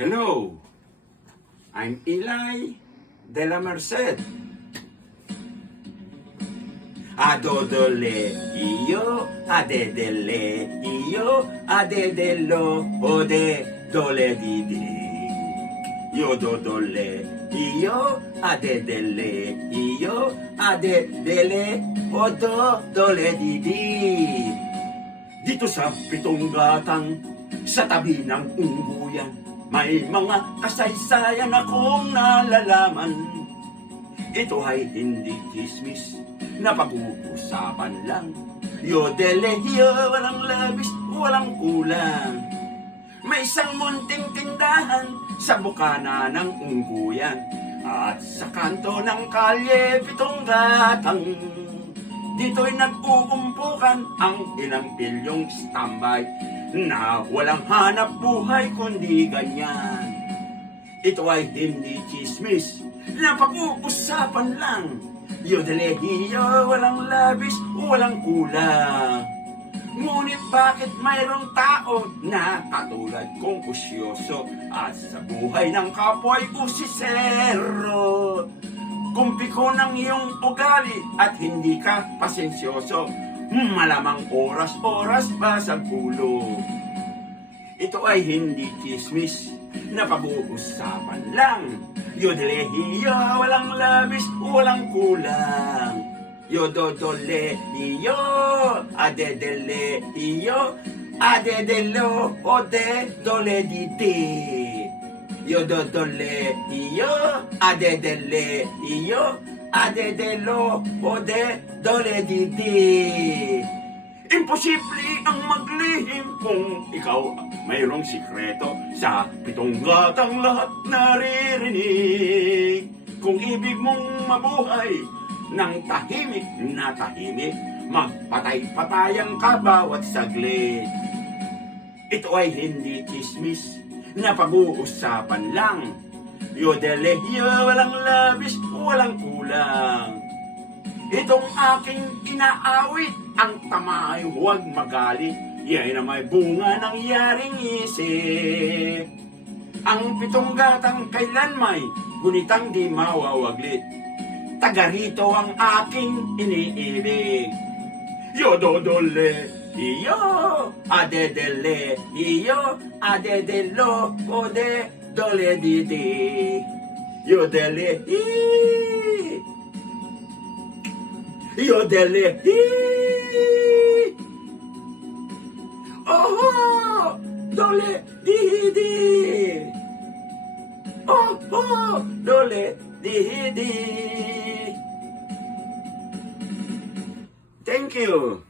Hello, I'm Eli de la Merced. Adodole, io, adedele, io, adedello, ode, dole di di. Io dodole, io, adedele, io, adedele, odo, dole di di. Dito sa pitong gatang, sa tabi ng ungguyan, may mga kasaysayan akong nalalaman. Ito ay hindi chismis na pag-uusapan lang. Yodele, walang labis, walang kulang. May isang munting tindahan sa bukana ng ungguyan, at sa kanto ng kalye pitong gatang. Dito'y nag-uumpukan ang ilang pilyong standby na walang hanap buhay kundi ganyan. Ito ay hindi chismis na pag-uusapan lang. Yodelehiyo, walang labis, walang kulang. Ngunit bakit mayroong tao na katulad kong usyoso at sa buhay ng kapwa'y usisero? Kumpi ko ng iyong ugali at hindi ka pasensyoso, malamang oras-oras pa sa gulo. Ito ay hindi chismis na pag-uusapan lang. Yodelehiyo, walang labis, walang kulang. Yododole, iyo, adedele, iyo, adedelo, ode, dole didi. Yododole, iyo, adedele, iyo, adedelo, ode, dole didi. Imposible ang maglihim kung ikaw mayroong sikreto. Sa pitong gatang lahat naririnig. Kung ibig mong mabuhay ng tahimik na tahimik, magpatay-patayan ka bawat saglit. Ito ay hindi chismis na pag-uusapan lang. Yodelehiyo, walang labis, walang kulang. Itong aking inaawit, ang tama ay huwag magalit. Yan na may bunga ng yaring isip. Ang pitong gatang kailan may gunitang di mawawaglit. Taga rito ang aking iniibig. Yododole, iyo, adedele, iyo, adedelo, ode, dole didi. Yodele, Yodele, oh, dole didi. Oh, dole didi. Thank you.